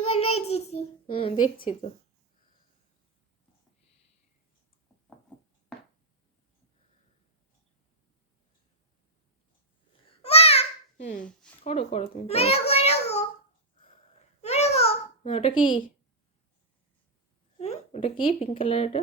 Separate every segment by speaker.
Speaker 1: বানাইছি
Speaker 2: হ্যাঁ দেখছি তো। হুম করো করো তুমি ওটা কি? ওটা কি? পিঙ্ক কালার এটা?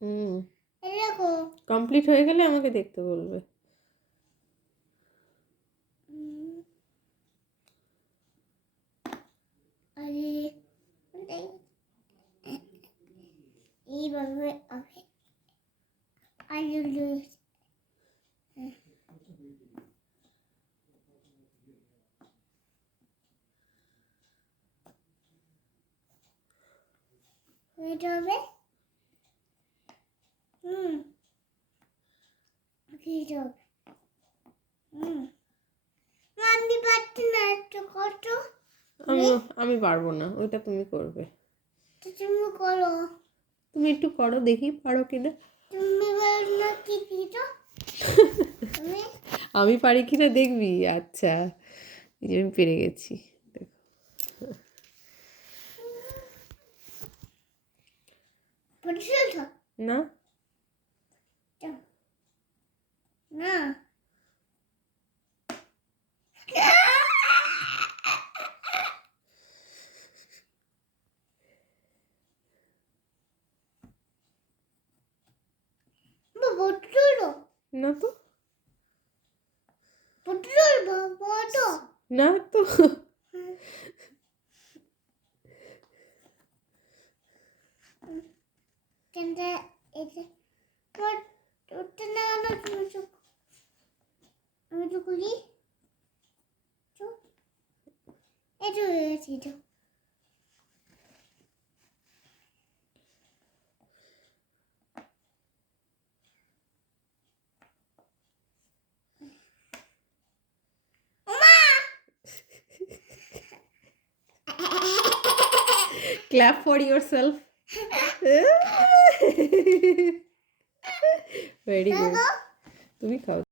Speaker 2: হুম। কমপ্লিট হয়ে গেলে আমাকে দেখতে বলবে।
Speaker 1: আরে এইভাবে আমি আলু এটা হবে আমি পারছি না একটু কত
Speaker 2: আমি আমি পারব না ওইটা তুমি করবে।
Speaker 1: তুমি করো
Speaker 2: তুমি একটু করো দেখি পারো কিনা।
Speaker 1: তুমি বলো না কি
Speaker 2: আমি পারি কিনা দেখবি আচ্ছা। এই যে আমি পেরে গেছি দেখো। না। Ne? Botluyorum.
Speaker 1: Ne oldu? Botluyorum baba. Ne oldu? Kendi evi. আমি তো করি চুপ এটা হয়ে গেছে এটা
Speaker 2: clap for yourself very good তুমি খাও